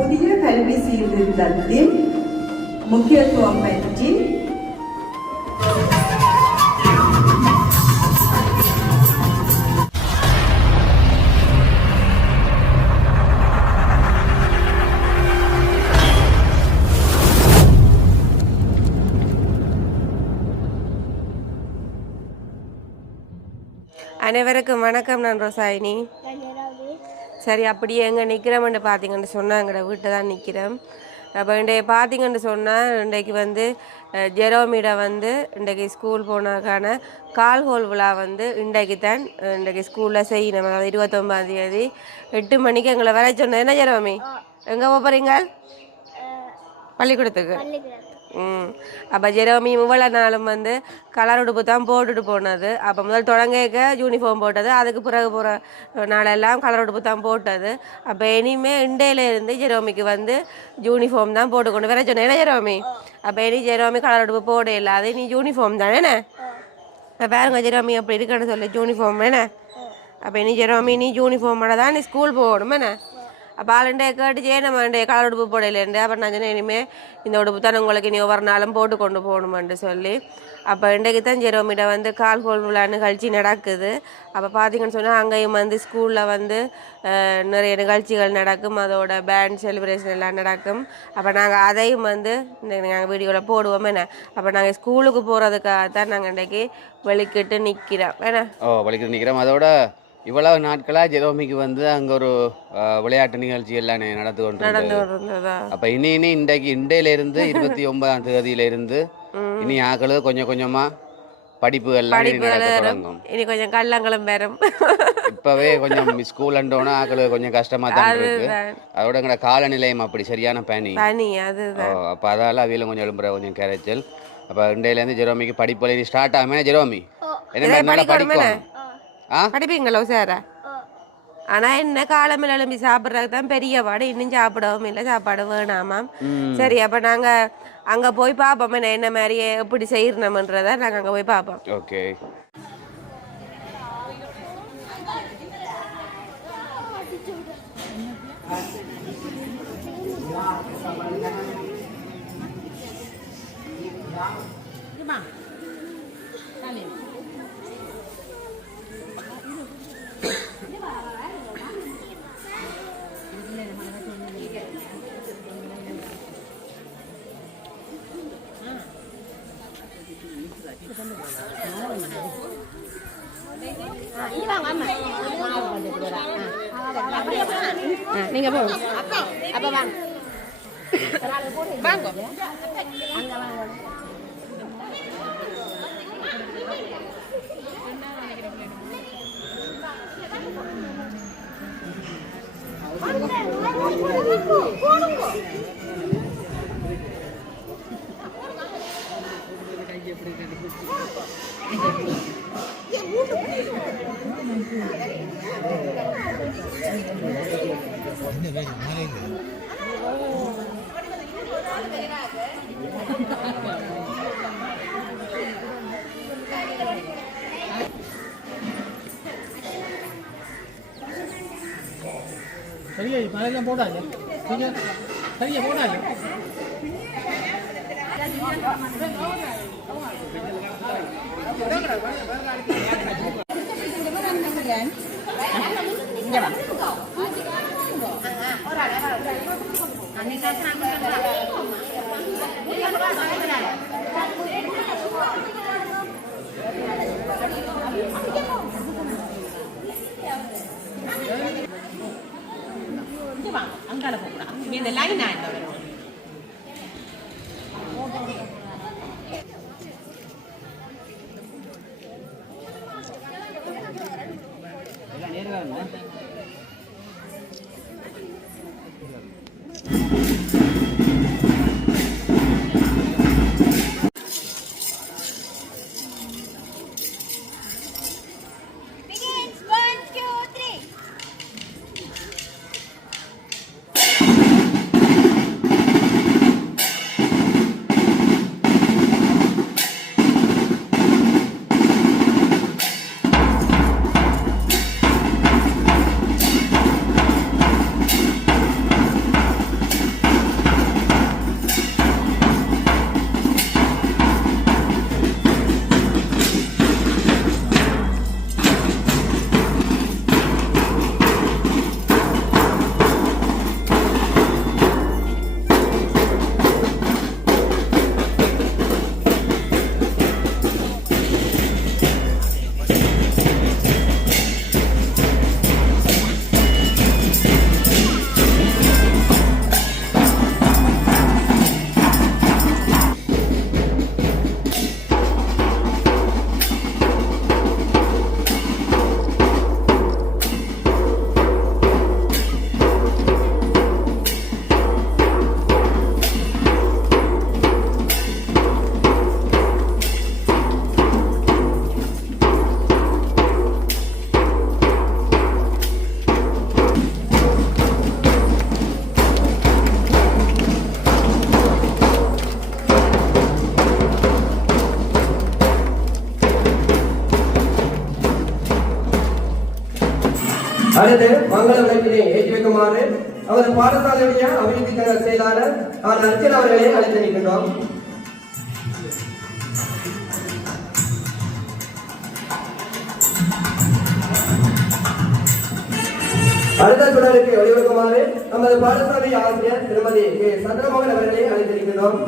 புதிய கல்வி சீர்திருத்தத்தின் முக்கியத்துவம் பற்றி அனைவருக்கும் வணக்கம். நான் ரோசாயினி. சரி, அப்படியே எங்கே நிற்கிறோம்னு பார்த்தீங்கன்னு சொன்னால் எங்களோட வீட்டை தான் நிற்கிறோம். அப்போ இன்றைக்கு பார்த்தீங்கன்னு சொன்னால் இன்றைக்கு வந்து ஜெரோமிட வந்து இன்றைக்கு ஸ்கூல் போனதுக்கான கால்ஹோல் விழா வந்து இன்றைக்கு ஸ்கூலில் செய்யணும். அதாவது 29ஆம் தேதி 8 மணிக்கு எங்களை வர சொன்னேன். என்ன ஜெரோமி, எங்கே போகிறீங்க? பள்ளிக்கூடத்துக்கு. அப்போ ஜெரோமி இவ்வளோ நாளும் வந்து கலர் உடுப்பு தான் போட்டுட்டு போனது. அப்போ முதல் தொடங்க யூனிஃபார்ம் போட்டது, அதுக்கு பிறகு போகிற நாளெல்லாம் கலர் உடுப்பு தான் போட்டது. அப்போ இனிமேல் இண்டையிலேருந்து ஜெரோமிக்கு வந்து யூனிஃபார்ம் தான் போட்டுக்கொண்டு வேற சொன்னேன். என்ன ஜெரோமி, அப்போ இனி ஜெரோமி கலர் உடுப்பு போட இல்லாது நீ யூனிஃபார்ம் தானே என்ன? பாருங்க ஜெரோமி அப்படி இருக்குன்னு சொல்லி யூனிஃபார்ம் என்ன? அப்போ இனி ஜெரோமி நீ யூனிஃபார்மோட தான் நீ ஸ்கூல் போகணும் என்ன? அப்போ ஆளுண்டே கேட்டுச்சே நம்ம கலர் உடுப்பு போடலேண்டு. அப்புறம் நான் சொன்னேன் இனிமேல் இந்த உடுப்பு தான் உங்களுக்கு இனி ஒவ்வொரு நாளும் போட்டு கொண்டு போகணுமென்று சொல்லி. அப்போ இன்றைக்கு தான் ஜெரோமிட வந்து கால்ஹோல் விழா நிகழ்ச்சி நடக்குது. அப்போ பார்த்தீங்கன்னு சொன்னால் அங்கேயும் வந்து ஸ்கூலில் வந்து நிறைய நிகழ்ச்சிகள் நடக்கும், அதோட பேண்ட் செலிப்ரேஷன் எல்லாம் நடக்கும். அப்போ நாங்கள் அதையும் வந்து நாங்கள் வீடியோவில் போடுவோம் என்ன. அப்போ நாங்கள் ஸ்கூலுக்கு போகிறதுக்காக தான் நாங்கள் இன்றைக்கு வெளிக்கிட்டு நிற்கிறோம் என்ன. வெளிக்கிட்டு நிற்கிறோம். அதோட இவ்வளவு நாட்களாக ஜெரோமிக்கு வந்து அங்கே ஒரு விளையாட்டு நிகழ்ச்சி எல்லாம் நடந்து கொண்டிருந்தது. அப்போ இன்றைக்கு இண்டையிலிருந்து 29ஆம் தேதியிலிருந்து இனி ஆக்களுக்கு கொஞ்சம் கொஞ்சமாக படிப்புகள்லாம் தொடங்கும். இனி கொஞ்சம் கள்ளங்களும் பெறும். இப்போவே கொஞ்சம் ஸ்கூலண்டோன்னா ஆக்களுக்கு கொஞ்சம் கஷ்டமாக தான் இருக்கு. அதோட எங்களோட காலநிலையம் அப்படி சரியான பனி. அப்போ அதால் அவையிலும் கொஞ்சம் எழும்புற கொஞ்சம் கரைச்சல். அப்போ இண்டையிலேருந்து ஜெரோமிக்கு படிப்பு ஸ்டார்ட் ஆகுமே. ஜெரோமி என்ன படிக்கணும்? படிப்பீங்களோ சார்? ஆனால் என்ன காலமில் எழும்பி சாப்பிட்றதுக்கு தான் பெரிய பாடு. இன்னும் சாப்பிடவும் இல்லை, சாப்பாடு வேணாமாம். சரி, அப்போ நாங்கள் அங்கே போய் பார்ப்போம் என்ன மாதிரியே எப்படி செய்யணுமன்றதை நாங்கள் அங்கே போய் பார்ப்போம். ஓகே. நீங்க போங்க. அப்ப வாங்க வாங்க. சரியா மழையெல்லாம் போடாது, சரியா போடாது. அங்கால போகலாம். இந்த லைன் ஆயிடும். நேரம் அடுத்து மங்கள விளக்கினை ஏற்றி வைக்குமாறு அவரது பாடசாலையுடைய அபிவிருத்தி கழக செயலாளர் அர்ச்சனா அவர்களை அழைத்து நிற்கின்றோம். அடுத்த தொடருக்கு வழிவகுக்குமாறு நமது பாடசாலை ஆசிரியர் திருமதி கே சந்திரமோகன் அவர்களை அழைத்திருக்கிறோம்.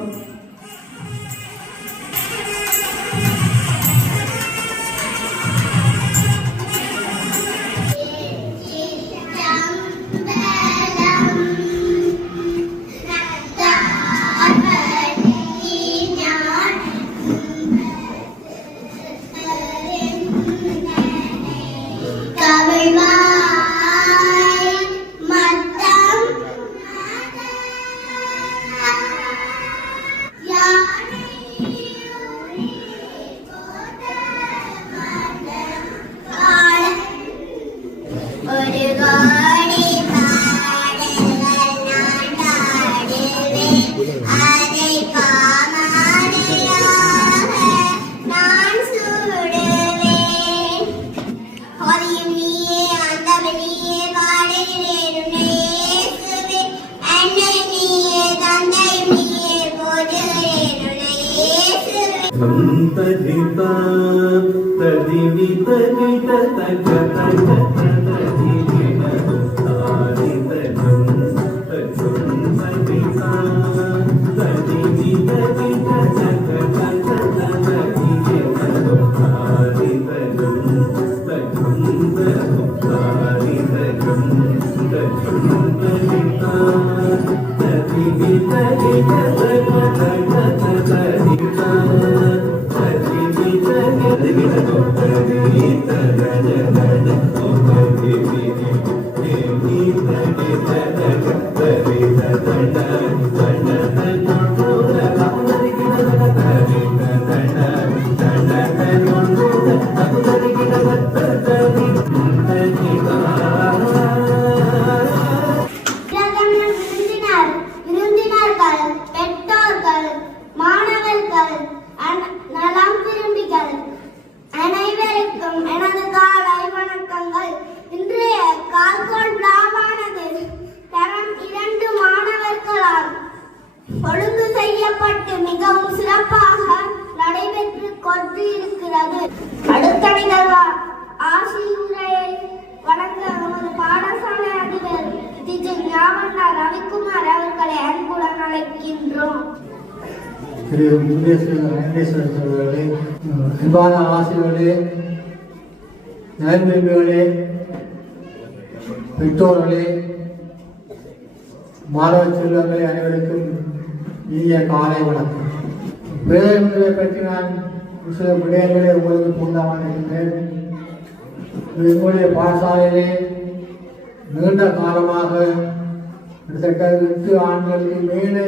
அன்பான ஆசிரியர்களே, நண்பர்களே, பெற்றோர்களே, மாணவ செல்வங்களே, அனைவருக்கும் இனிய காலை வணக்கம். வேதங்களை பற்றி நான் சில விடயங்களை உங்களுக்கு பூர்ணமாகின்றேன். எங்களுடைய பாடசாலையிலே நீண்ட காலமாக கிட்டத்தட்ட 8 ஆண்டுகளுக்கு மேலே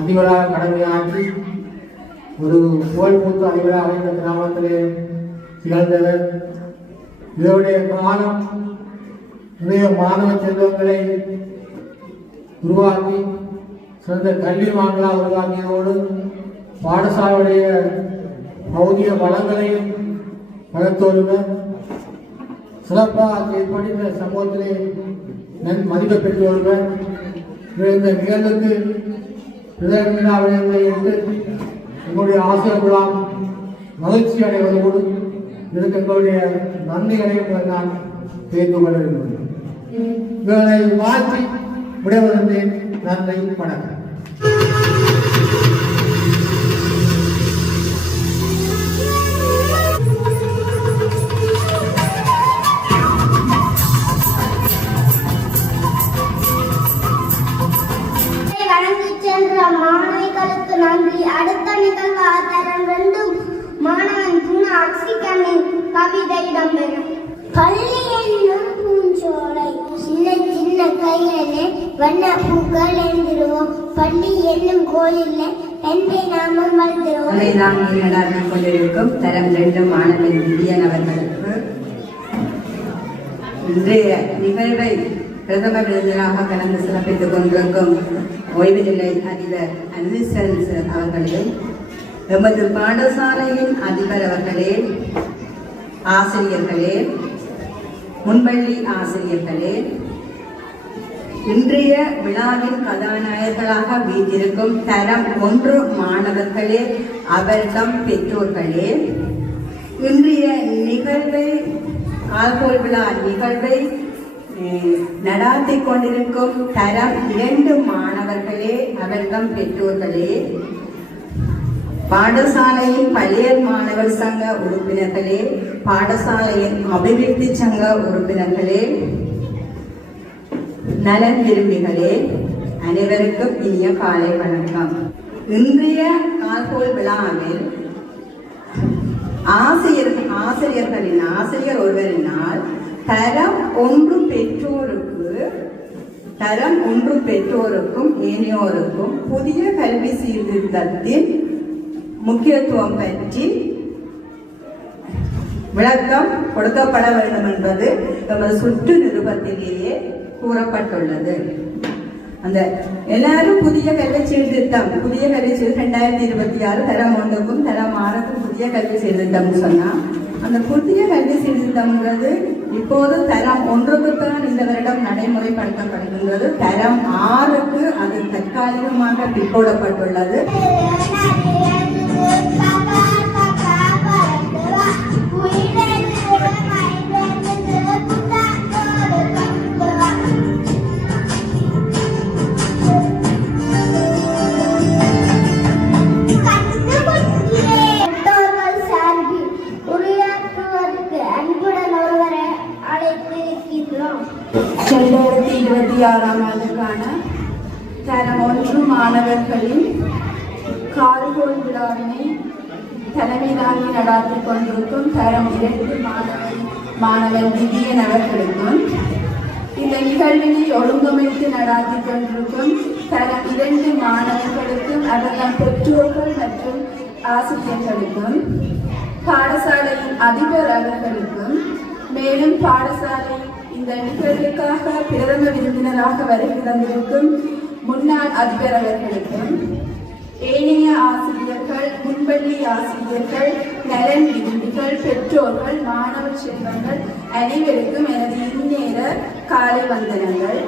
அதிபராக கடமையாற்றி ஒரு புகழ்பூத்த அதிபராக இந்த கிராமத்திலே திகழ்ந்தவர். இதனுடைய காலம் நிறைய மாணவ செல்வங்களை உருவாக்கி சிறந்த கல்விமான்களாக உருவாக்கியதோடு பாடசாலையுடைய பௌதிக வளங்களையும் வளர்த்தோருவர். சிறப்பாக ஏற்பட்டு இந்த சமூகத்திலே மதிப்பை பெற்று வருவர். இந்த நிகழ்வுக்கு விளையாட்டு எங்களுடைய ஆசிரியர்களால் மகிழ்ச்சி அடைவதோடு இதற்கு எங்களுடைய நன்றிகளையும் நான் தெரிந்து கொள்ள வேண்டும். இவர்களை வாழ்த்தி விடைபெறுகிறேன். நன்றி, வணக்கம். மாணவிகளுக்கு நன்றி. அடுத்த நிகழ்வு தரம் 2 மாணவன் அக்ஷிகனின் கவிதை இடம்பெறும். பள்ளி என்னும் பூஞ்சோலை, சின்ன சின்ன கையிலே வண்ண பூக்கள் எழுந்திருவோம். பள்ளி என்னும் கோயிலே என்பை நாமும் வளர்த்திருவோம். நாம் கொண்டிருக்கும் தரம் 2 மாணவன் விதியன் அவர்களுக்கு இன்றைய நிகழ்வை பிரதம விருந்தினராக கலந்து சிறப்பித்துக் கொண்டிருக்கும் ஓய்வு நிலை அதிபர் அனிசன் சார் அவர்களே, எமது பாடசாலையின் அதிபர் அவர்களே, ஆசிரியர்களே, முன்பள்ளி ஆசிரியர்களே, இன்றைய விழாவின் கதாநாயகர்களாக வீட்டிருக்கும் தரம் 1 மாணவர்களே, அவர்தம் பெற்றோர்களே, இன்றைய நிகழ்வை ஆல்கோல் விழா நிகழ்வை நடாத்தி கொண்டிருக்கும் தரம் 2 மாணவர்களே, அவர்தம் பெற்றோர்களே, பாடசாலையின் பள்ளியர் மாணவர் சங்க உறுப்பினர்களே, பாடசாலையின் அபிவிருத்தி சங்க உறுப்பினர்களே, நலன் விரும்பிகளே, அனைவருக்கும் இனிய காலை வணக்கம். இன்றைய ஆல்கோல் விழாவில் ஆசிரியர் ஒருவரினால் தரம் 1 பெற்றோருக்கும் ஏனையோருக்கும் புதிய கல்வி சீர்திருத்தத்தின் முக்கியத்துவம் பற்றி விளக்கம் கொடுக்கப்பட வேண்டும் என்பது நமது சுற்று நிருபத்திலேயே கூறப்பட்டுள்ளது. அந்த எல்லாரும் புதிய கல்வி சீர்திருத்தம் 2026 தரம் 1க்கும் தரம் 6க்கும் புதிய கல்வி சீர்திருத்தம் சொன்னா, அந்த புதிய கல்வி சீர்திருத்தம்ன்றது இப்போது தரம் 1க்கு தான் இந்த வருடம் நடைமுறைப்படுத்தப்படுகின்றது. தரம் 6க்கு அது தற்காலிகமாக பிற்போடப்பட்டுள்ளது. ஆண்டுக்கான தரம் 1 மாணவர்களின் கால்கோள் விழாவினை தலைமை தாங்கி நடாத்தி கொண்டிருக்கும் தரம் 2 மாணவர் விதியன் அவர்களுக்கும், இந்த நிகழ்வினை ஒழுங்கமைத்து நடாத்தி கொண்டிருக்கும் தரம் 2 மாணவர்களுக்கும், அவர்கள் பெற்றோர்கள் மற்றும் ஆசிரியர்களுக்கும், பாடசாலையின் அதிபர் அவர்களுக்கும், மேலும் பாடசாலை இந்த நிகழ்வுக்காக பிரதம விருந்தினராக வருகை தந்திருக்கும் முன்னாள் அதிபர் அவர்களுக்கும், ஏனைய ஆசிரியர்கள், முன்பள்ளி ஆசிரியர்கள், நலன் விரும்பிகள், பெற்றோர்கள், மாணவ செல்வங்கள் அனைவருக்கும் எனது இந்நேர காலை வந்தனங்கள்.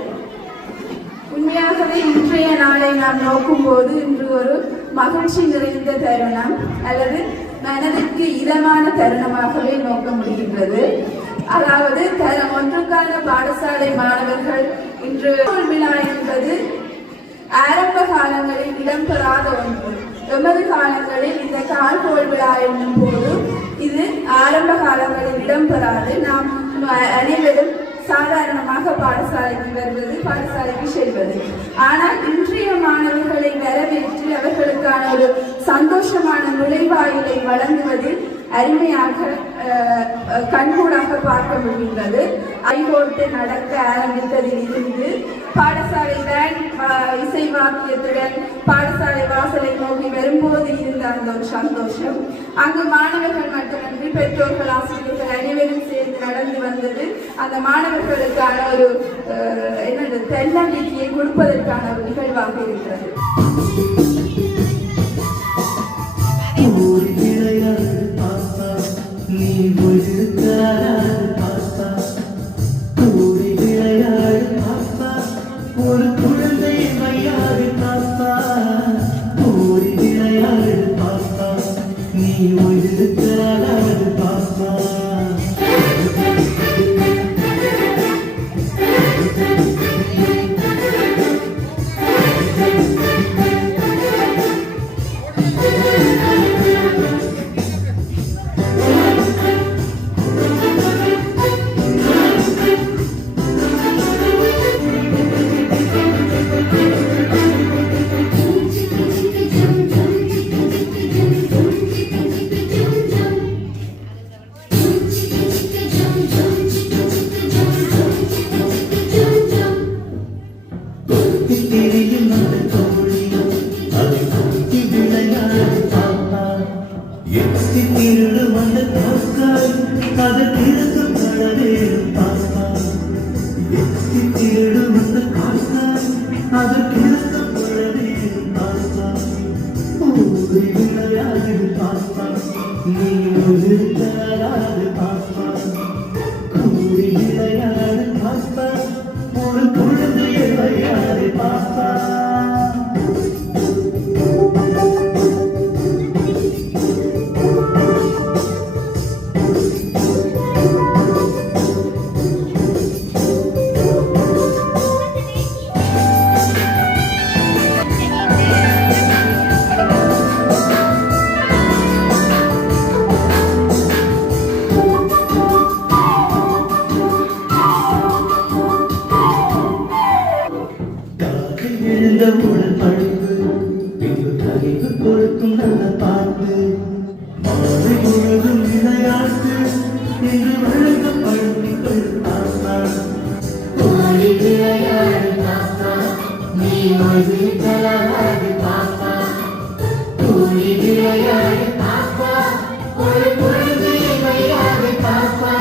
உண்மையாகவே இன்றைய நாளை நாம் நோக்கும் போது இன்று ஒரு மகிழ்ச்சி நிறைந்த தருணம் அல்லது மனதிற்கு இதமான தருணமாகவே நோக்க முடிகின்றது. அதாவது தரம் 1க்கான பாடசாலை மாணவர்கள் இன்று விழா என்பது ஆரம்ப காலங்களில் இடம்பெறாத ஒன்று. எமது காலங்களில் இந்த கால்கோள் விழா என்னும் போது இது ஆரம்ப காலங்களில் இடம்பெறாது. நாம் அனைவரும் சாதாரணமாக பாடசாலைக்கு வருவது, பாடசாலைக்கு செல்வது. ஆனால் இன்றைய மாணவர்களை வரவேற்று அவர்களுக்கான ஒரு சந்தோஷமான நுழைவாயிலை வழங்குவதில் அருமையாக கண்கூடாக பார்க்க முடிகின்றது. ஐகோர்ட்டு நடக்க ஆரம்பித்ததில் இருந்து பாடசாலை வேன் இசை வாக்கியத்துடன் பாடசாலை வாசலை நோக்கி வரும்போது இருந்த அந்த ஒரு சந்தோஷம், அங்கு மாணவர்கள் மட்டுமின்றி பெற்றோர்கள், ஆசிரியர்கள் அனைவரும் சேர்ந்து நடந்து வந்தது அந்த மாணவர்களுக்கான ஒரு தன்னம்பிக்கையை கொடுப்பதற்கான ஒரு நிகழ்வாக இருக்கிறது. ஒரு குழந்தை வையாது பாப்பா, ஓடி விளையாடு பாப்பா, நீ ஒழுங்காடு பாப்பா. இந்த உடல் படைப்பு பின்பு கதைக்கு கொடுக்கும் நல்ல பார்ப்பு மாலை முழுதும் விளையாட்டு என்று வழங்கப்படும் தாத்தா ஓடி விளையாடு தாத்தா நீ மகிழ்ந்தலாடு தாத்தா ஓடி விளையாடு தாத்தா ஒரு பொழுது விளையாடு தாத்தா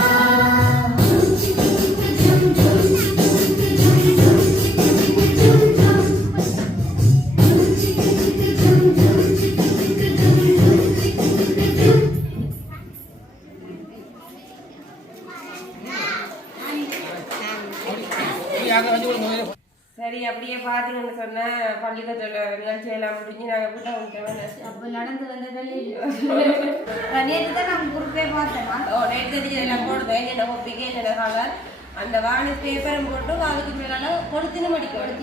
சரி அப்படியே பார்த்தீங்கன்னு சொன்னா பள்ளிக்கூடத்தில் நிகழ்ச்சி எல்லாம் முடிஞ்சு நாங்கள் விட்டோம் அப்ப நடந்து வந்ததாலே நேற்று தான் நான் குறுக்கே பார்த்தேன் நேற்று எல்லாம் போடுதோம் என்னென்ன ஒப்பிக்கை என்னென்ன கலர் அந்த வாணி பேப்பரும் போட்டு அதுக்கு மேலால கொடுத்துன்னு மடிக்கணும்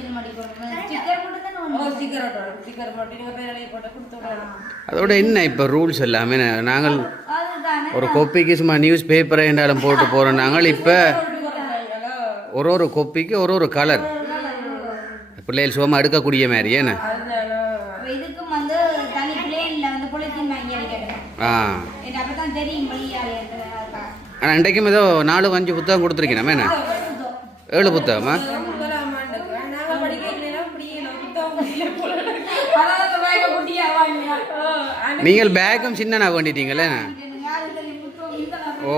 ஸ்டிக்கர் மட்டும் தான் ஸ்டிக்கர் ஒட்டணும் ஸ்டிக்கர் போட்டு நீங்கள் பேரலையை போட்டு கொடுத்து விடணும். அதோட என்ன இப்போ ரூல்ஸ் எல்லாமே நாங்கள் அதுதானே ஒரு கொப்பிக்கு சும்மா நியூஸ் பேப்பரை என்றாலும் போட்டு போகிறோம் நாங்கள் இப்போ ஒரு கொப்பிக்கு ஒரு கலர் பிள்ளைகள் சும்மா எடுக்கக்கூடிய மாதிரி ஏன்னா இதுக்கும் வந்து தனி பிளேன்ல வந்து பொலித்தீன் வாங்கி அடிக்கணும் எனக்கு அப்பதான் தெரியும் வழியாளி ஆனால் இன்றைக்கும் ஏதோ 4-5 புத்தகம் கொடுத்துருக்கீங்க என்ன 7 புத்தகமா நீங்கள் பேக்கும் சின்னனா வேண்டிட்டீங்களே ஓ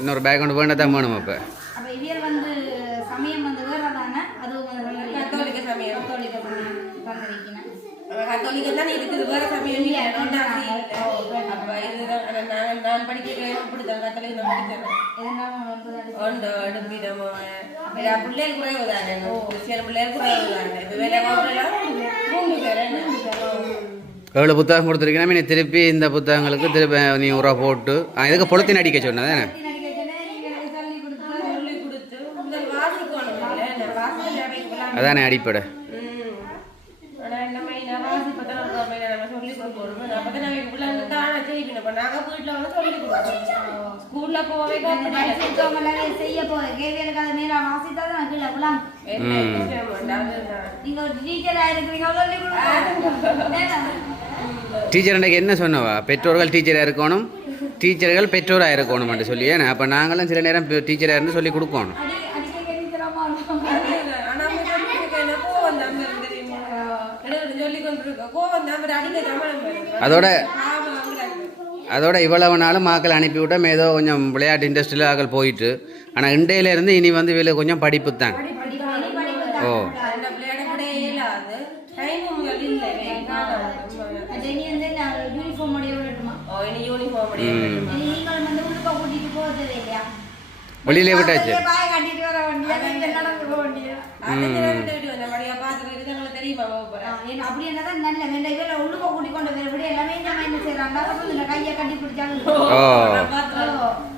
இன்னொரு பேக் ஒன்று வேண்ட தான் வேணும் அப்போ அப்ப இவியல் வந்து சமயம் வந்து வேறதானே அதுவும் வந்து கத்தோலிக்க சமயம் தந்திருக்கேன் கத்தோலிக்க தான் இருக்குது வேற சமயம் இல்லை அப்போ இதுதான் நான் படிக்கிறேன் அப்படித்தான் கத்தோலிக்க நான் படிக்கிறேன் உண்டு அடுப்பிடமோ பிள்ளைகள் குறைவு தானே சில பிள்ளைகள் குறைவு தானே இப்போ வேலை 3 பேர் 7 புத்தகம் கொடுத்துருக்கீங்கன்னா நீ திருப்பி இந்த புத்தகங்களுக்கு திருப்பி நீ உரம் போட்டு இதுக்கு பொழுத்தின் அடிக்க சொன்னதானே அதானே அடிப்படை செய்ய போறேன் மேல வாசித்தா தான் நீங்க ஒரு டீச்சரா இருக்கிறீங்க டீச்சர் அன்றைக்கு என்ன சொன்னவா பெற்றோர்கள் டீச்சராக இருக்கணும் டீச்சர்கள் பெற்றோராக இருக்கணும்னு சொல்லி ஏன்னா அப்போ நாங்களும் சில நேரம் டீச்சராக இருந்து சொல்லி கொடுக்கணும் அதோட இவ்வளவு நாளும் மக்கள் அனுப்பிவிட்டோம் ஏதோ கொஞ்சம் விளையாட்டு இண்டஸ்ட்ரியில் ஆக்கள் போயிட்டு ஆனால் இண்டையிலேருந்து இனி வந்து இதில் கொஞ்சம் படிப்பு தான் ஓ வெளியிலே விட்டாச்சு அப்படி என்னதான் நல்ல வேண்டாம் இவரை உள்ளுக்க கூட்டிக்கொண்டு வேறு எல்லாமே நம்ம என்ன செய்யறாங்க கையை கட்டி பிடிச்சாங்க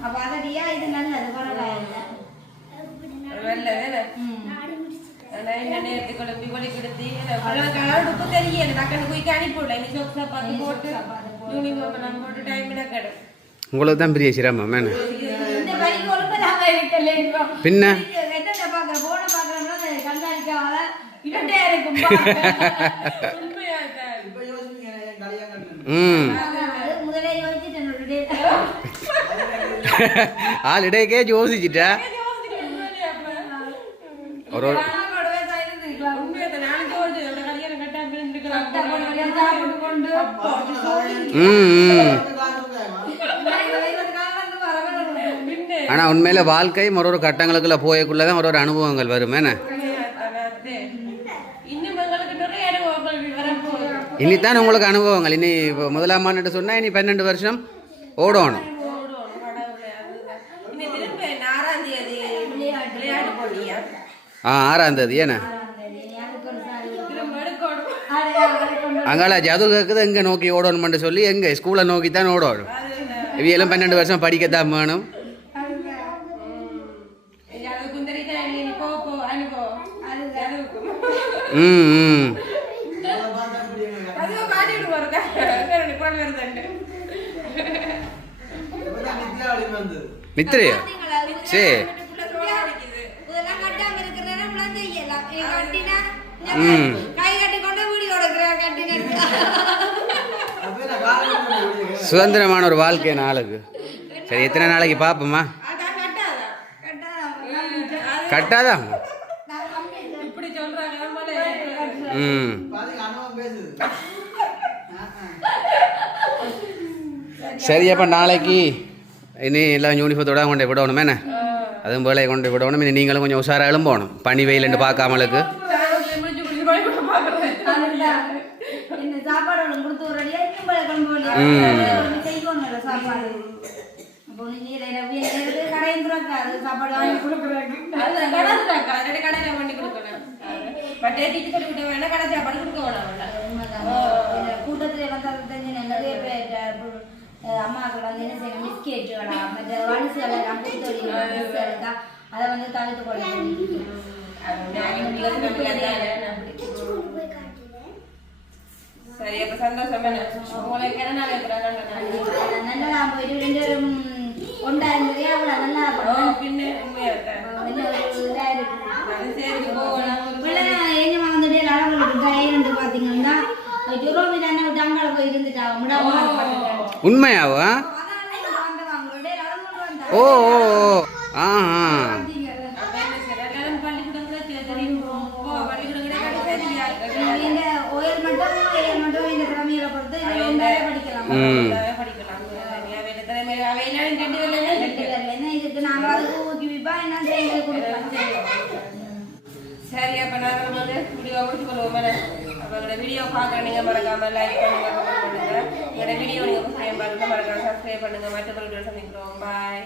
அப்ப அதடியா இது நல்லது பரவாயில்ல உங்களுக்கு தான் பெரிய சிரமம் என்ன பின்ன ஆளிடையே யோசிச்சுட்டா ஒரு ஆனா உண்மையில வாழ்க்கை ஒரு கட்டங்களுக்குள்ள போயக்குள்ளதான் ஒரு அனுபவங்கள் வரும் என்ன இனித்தான் உங்களுக்கு அனுபவங்கள் இனி முதலாம் ஆண்டு சொன்னா இனி 12 வருஷம் ஓடணும் 6ஆம் தேதி ஏன்னா அங்கால ஜது கேட்குது எங்கே நோக்கி ஓடணும்னு சொல்லி எங்கே ஸ்கூலை நோக்கி தான் ஓடணும் இவையெல்லாம் 12 வருஷம் படிக்கத்தான் வேணும் நித்திரையா சரி ம் கை கட்டி கொண்டு வீடியோ எடுக்கிறார் கட்டி சுதந்திரமான ஒரு வாழ்க்கை நாளுக்கு. சரி, எத்தனை நாளைக்கு பார்ப்போமா? கட்டாதான். ம் சரி, அப்போ நாளைக்கு இனி எல்லாம் யூனிஃபார்த்தோட கொண்டு விடணும் என்ன, அதுவும் போல கொண்டு விடணும். இனி நீங்களும் கொஞ்சம் உஷாராக எழும்போணும், பனி வெயில்னு பார்க்காமலுக்கு. சாப்பாடு கொடுத்து ஒரு அடியா செய்வோம் சாப்பாடு. அப்போ கடையில் சாப்பாடு வாங்கி கொடுக்குறாங்க, கடையில் பண்ணி கொடுக்கணும். கூட்டத்தில் வந்து நிறைய பேர் அம்மாக்கள் வந்து என்ன செய்யணும், பிஸ்கெட் மற்ற வணிசுகளை அதை வந்து தவிர்த்து கொள்ளணும். சரி, அப்ப சந்தோஷம். நல்லா போயிட்டு 2 கொண்டாடுறதே அவ்வளோ நல்லா பின்ன பாத்தீங்கன்னா உண்மையாவா? ஓ ஓ ஆ சரி, அப்ப நாங்கள் வந்து வீடியோ முடிச்சு கொள்வோம். அப்போ எங்களோட வீடியோ பார்க்குற நீங்கள் மறக்காம லைக் பண்ணுங்க, கமெண்ட் பண்ணுங்க. எங்களோட வீடியோ நீங்கள் பார்த்து மறக்காம சப்ஸ்கிரைப் பண்ணுங்க. மற்ற வீடியோ சந்திக்கிறோம். பாய்.